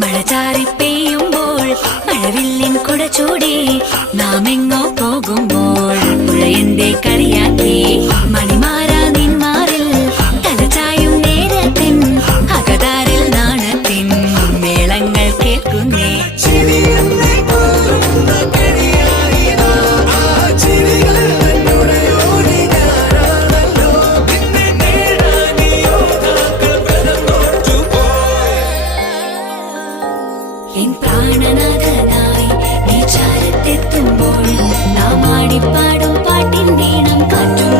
മഴ ചാറി പെയ്യുമ്പോൾ മഴവില്ലിൻ കുട ചൂടി നാം എങ്ങോ പോകുമ്പോൾ പുഴയന്റെ കളിയാക്കി മണിമാരാ നിന്മാറിൽ തലചായും നേരത്തിൻ അകതാരിൽ നാണത്തിൻ മേളങ്ങൾ കേൾക്കുന്നേ. എൻ പ്രാണനാഥനായി നീ ചാരത്തെത്തുമ്പോൾ നാം ആടിപ്പാടും പാട്ടിൻ വീണം കാറ്റും